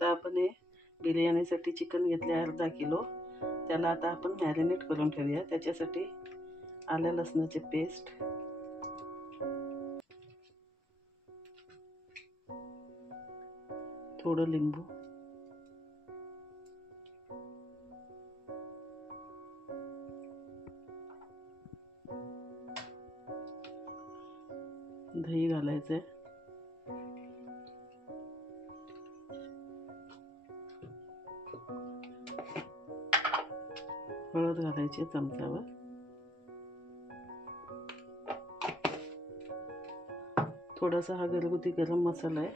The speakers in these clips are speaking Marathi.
आता आपण हे बिर्याणीसाठी चिकन घेतले अर्धा किलो. त्याला आता आपण मॅरिनेट करून ठेवूया. त्याच्यासाठी आलं लसणाची पेस्ट, थोडं लिंबू, दही घालायचं, हळद घालायची चमचावर, थोडासा हा घरगुती गरम मसाला आहे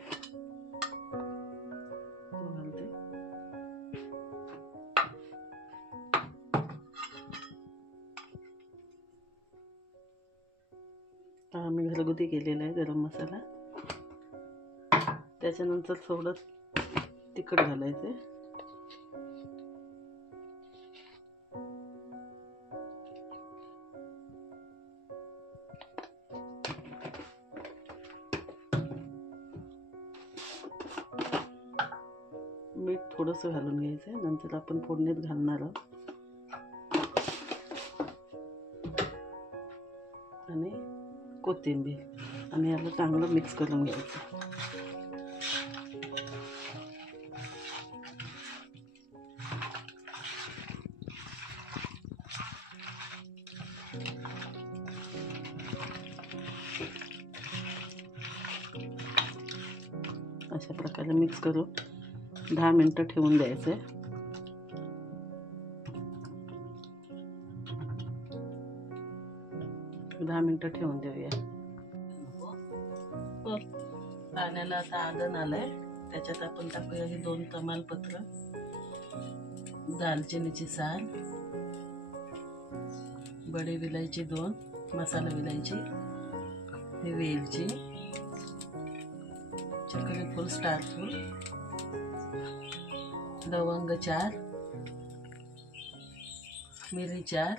तो घालते. हा मी घरगुती केलेला आहे गरम मसाला. त्याच्यानंतर थोडं तिखट घालायचं, मीठ थोडंसं घालून घ्यायचं. नंतर आपण फोडणीत घालणार आहोत आणि कोथिंबीर आणि याला चांगलं मिक्स करून घ्यायचं. अशा प्रकारे मिक्स करून 10 मिनिटं ठेवून द्यायचे. ठेवून देऊया. पाण्याला आता आदन आलंय. त्याच्यात आपण टाकूया हे 2 तमालपत्र, दालचिनीची साल, बडी विलायची 2, मसाला विलायची, हे वेलची, चक्री फूल, स्टार फूल, लवंग 4, मिरी 4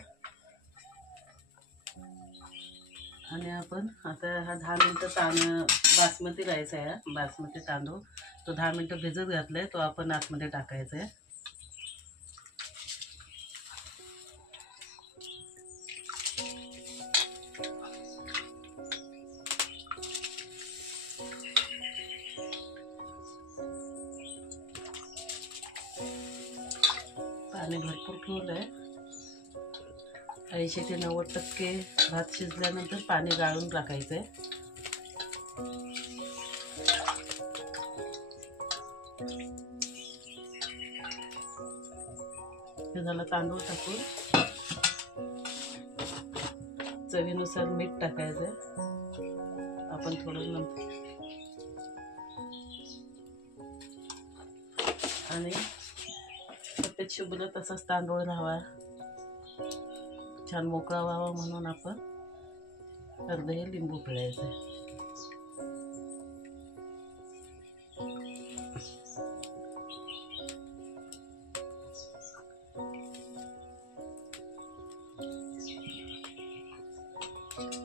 आणि आपण आता हा 10 मिनिटं बासमती राईस आहे, बासमती तांदूळ तो 10 मिनिटं भिजत घातलाय, तो आपण आतमध्ये टाकायचा आहे. पाणी भरपूर ठेवलंय. 80 ते 90% भात शिजल्यानंतर पाणी गाळून टाकायचंय. हे झालं. तांदूळ टाकून चवीनुसार मीठ टाकायचंय. आपण थोडं नंतर आणि प्रत्येक शुभ्र तसाच तांदूळ राहावा, छान मोकळा व्हावा म्हणून आपण अर्धे लिंबू पिळायचे.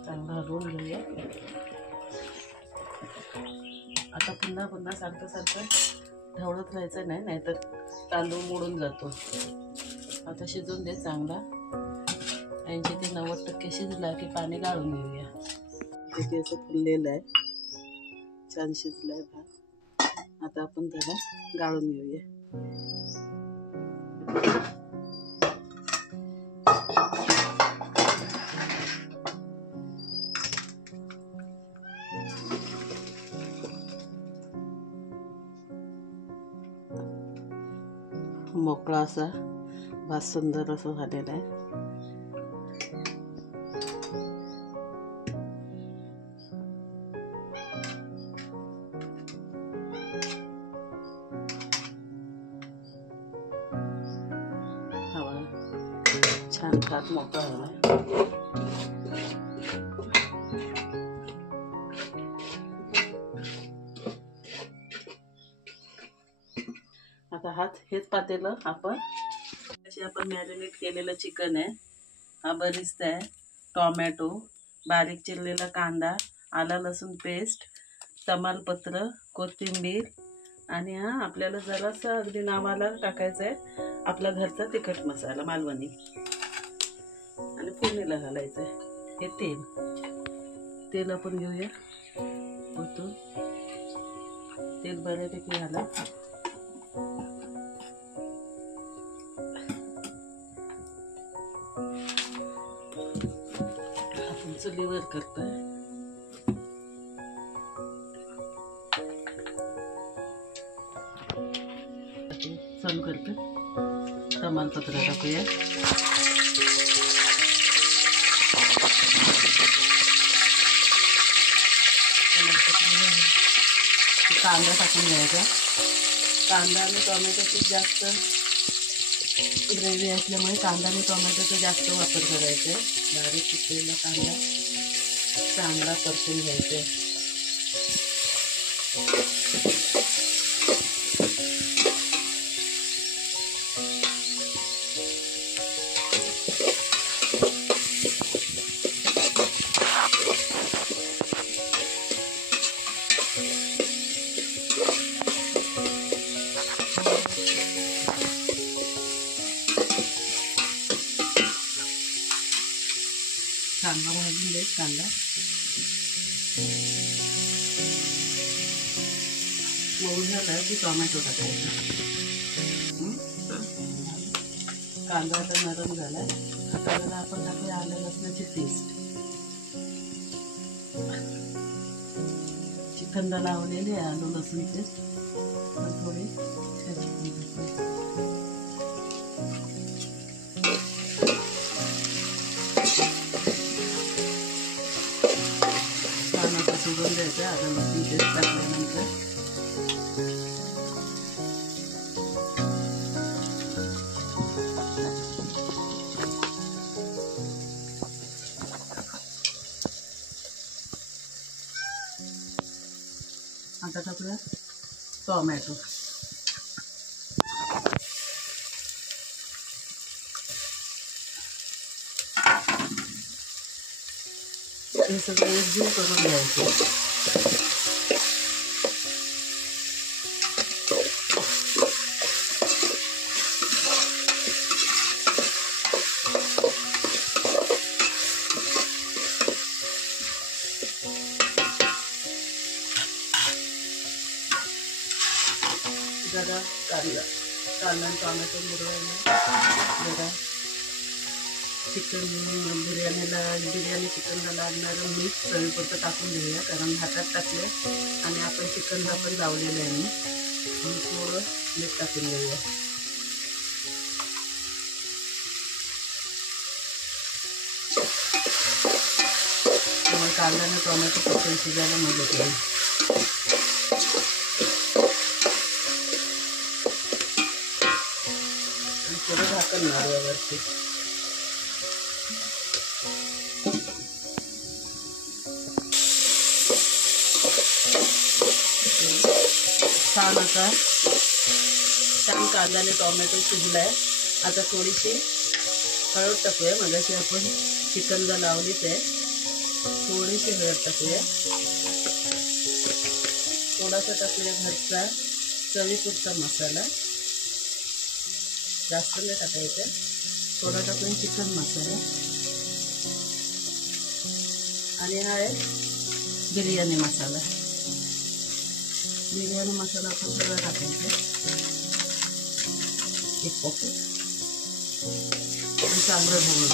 चांगलं हलवून घेऊया. आता पुन्हा पुन्हा सारखं ढवळत राहायचं नाही, नाहीतर तांदूळ मोडून जातो. आता शिजून दे चांगला. 80 ते 90% शिजला की पाणी गाळून घेऊया. किती असं फुललेलं आहे, छान शिजलाय भात. आता आपण त्याला गाळून घेऊया. मोकळा असा भात सुंदर असं झालेला आहे. छान भात मोकळा झाला. आता हेच पातेलं आपण मॅरिनेट केलेलं चिकन आहे, हा बरिस्ता आहे, टोमॅटो, बारीक चिरलेला कांदा, आला लसूण पेस्ट, तमालपत्र, कोथिंबीर आणि हा आपल्याला जरासा अगदी नावाला टाकायचा आहे आपला घरचा तिखट मसाला मालवणी. आणि फोडणीला घालायचं आहे हे तेल आपण घेऊया ओतून. तेल बऱ्यापैकी घाला. आपण चुलीवर करतोय. चालू करते. तमालपत्र टाकूया. कांदा टाकून घ्यायचा. कांदा आणि टोमॅटोची जास्त ग्रेव्ही असल्यामुळे कांदा आणि टोमॅटोचा जास्त वापर करायचा आहे. बारीक चिरलेला कांदा चांगला परतून घ्यायचा आहे. कांदा भाजून दे. कांदा मऊ झाला की टोमॅटो टाकायचा. कांदा आता नरम झाला. आता जरा आपण टाकूया आलं लसणाची पेस्ट. चिकनला लावलेली आहे आलं लसूण पेस्ट. थोडी शिजवून द्यायचं. आलं लसूण पेस्ट टाकल्यानंतर आता टाकूया टोमॅटो. हे सगळं एकजीव करून घ्यायचं. जरा कांदा टोमॅटो मुरवायला जरा चिकन बिर्याणी चिकनला लागणारं मीठ चवीपुरतं टाकून घेऊया. कारण हातात टाकले आणि आपण चिकनला पण लावलेलं आहे मी थोडं मीठ टाकून घेऊया. त्यामुळे कांदा आणि टोमॅटो पटकन शिजायला मदत होईल. थोडं झाकण मारूया वरती. छान आता कांदा आणि टोमॅटो शिजलाय. आता थोडीशी हळद टाकूया. मगाशी आपण चिकनला लावलीच आहे. थोडीशी हळद टाकूया. थोडासा टाकूया घरचा चवीपुरता मसाला. जास्त नाही टाकायचं. थोडा टाकूया चिकन मसाला. आणि हा आहे बिर्याणी मसाला. बिर्याणी मसाला आपण सगळं टाकायचं. एक पॉकेट चांगलं ढवळून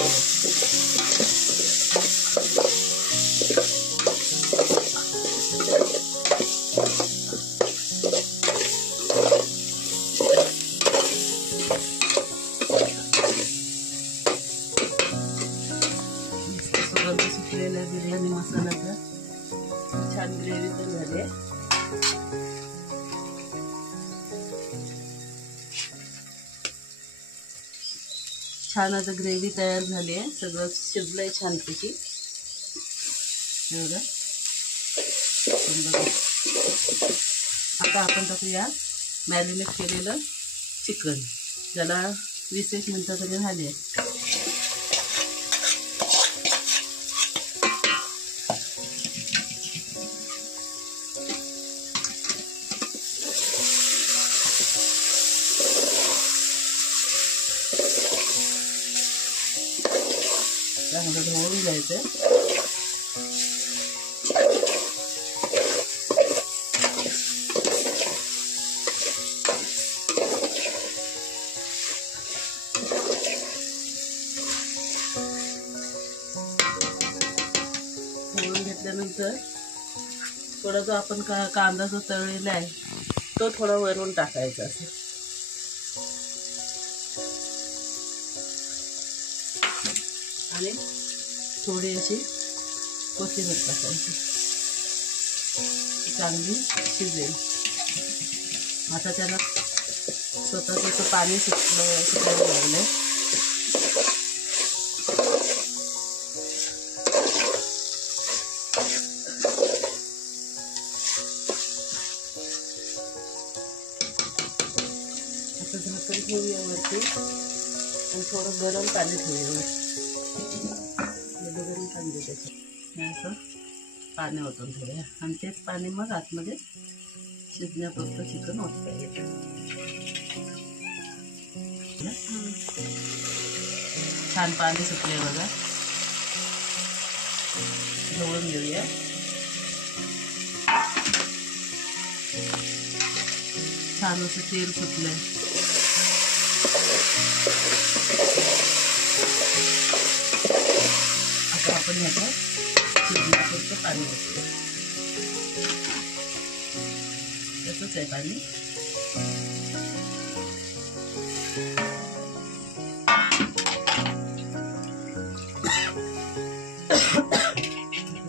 सुकलेला बिर्याणी मसाल्याचा छान ग्रेव्ही पण झाली आहे. छान आता ग्रेव्ही तयार झाली आहे. सगळं शिजलंय छानपैकी. एवढं आता आपण टाकूया मॅरिनेट केलेलं चिकन. ज्याला 20-1 मिनिटं तरी झाली. चांगलं ढवळून घ्यायचं. ढवळून घेतल्यानंतर थोडा जो आपण कांदा जो तळलेला आहे तो थोडा वरून टाकायचा असं. आणि थोडी अशी कोथिंबीर टाकायची. चांगली शिजेल. आता त्याला स्वतःचं पाणी सुटायला लागलं. आता झाकण ठेवूया वरती आणि थोडं गरम पाणी ठेवूया. गरम पाणी दे त्याच्यात असं पाणी ओतून ठेवूया आणि तेच पाणी मग आतमध्ये शिजण्यापुरतं चिकन ओतता येतं. छान पाणी सुटले बघा. ढवळून घेऊया. छान असं तेल सुटलंय. आता आपण ह्याच्यात शिजण्यापुरतं पाणी ओतूया. तसंच आहे पाणी.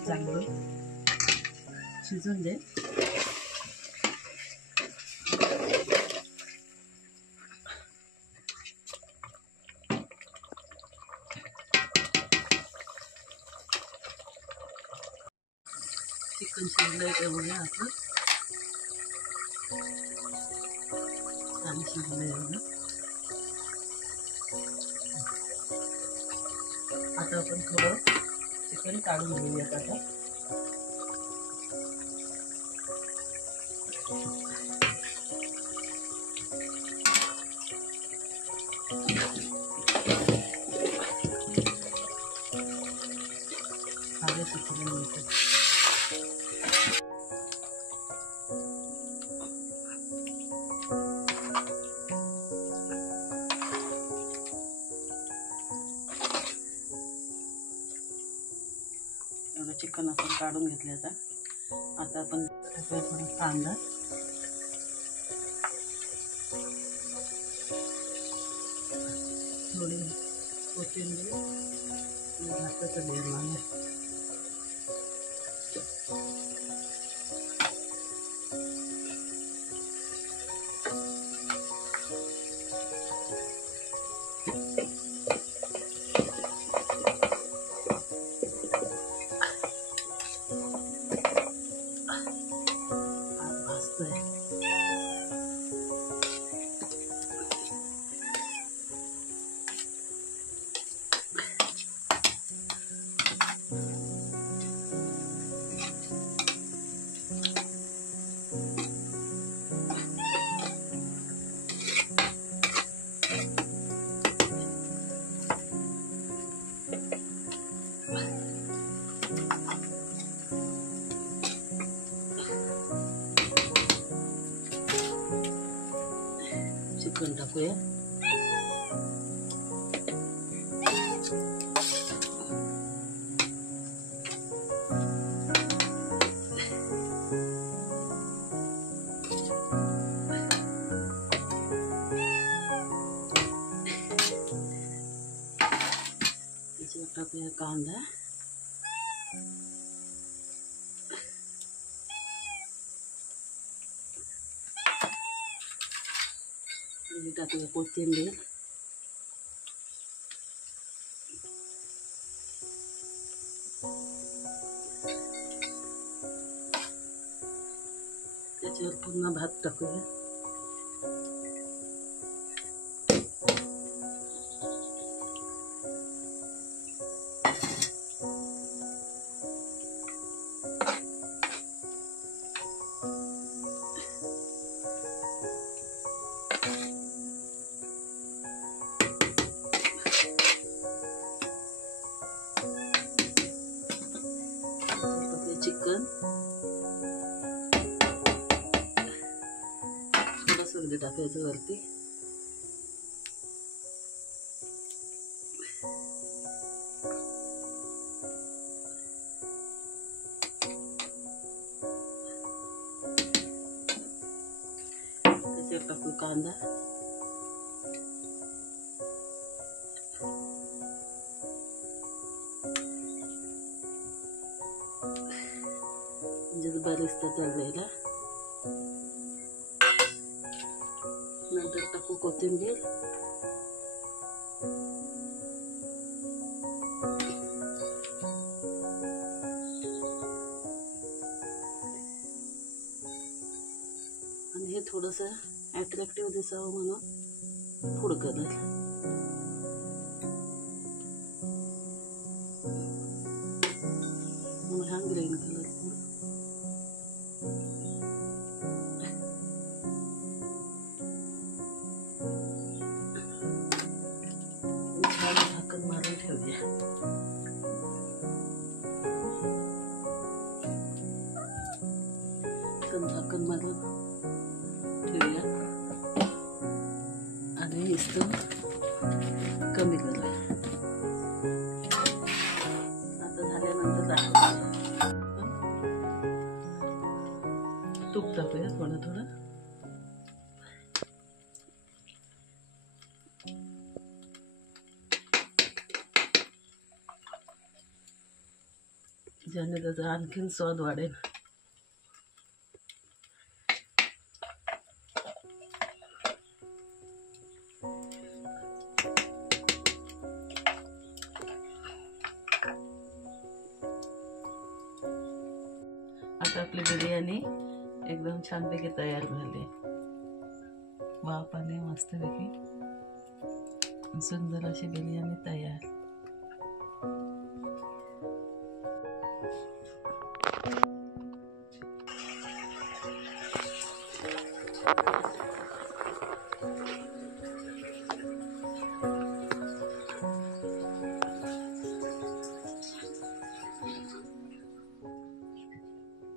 चांगलं शिजून दे. चिकन शिजलंय ते बघूया आपण. छान शिजलंय बघा. आता आपण थोडं चिकन काढून घेऊयात. आता खाली सुकवून घ्यायचं. एवढं चिकन आपण काढून घेतले. आता आपण थोडा कांदा, थोडी कोथिंबीर, भाताचं बेसन, चिकन टाकूया. त्याच्यावर टाकूया कांदा. टाकूया कोथिंबीर. त्याच्यावर पुन्हा भात टाकूया. कोथिंबीर टाकायचं वरती. त्याच्यात टाकू कांदा. म्हणजे बरेचदा तळलेला. नंतर टाकू कोथिंबीर. आणि हे थोडंसं अट्रॅक्टिव्ह दिसावं म्हणून फूड कलर. हा ग्रीन कलर. झाकण मारून ठेवूया. झाकण मारून ठेवूया आणि नुसतं कमी करूया. आता झाल्यानंतर तूप टाकूया थोडं थोडं. ज्याने त्याचा आणखीन स्वाद वाढेल. आता आपली बिर्याणी एकदम छानपैकी तयार झाली. वाफ आली मस्तपैकी. सुंदर अशी बिर्याणी तयार.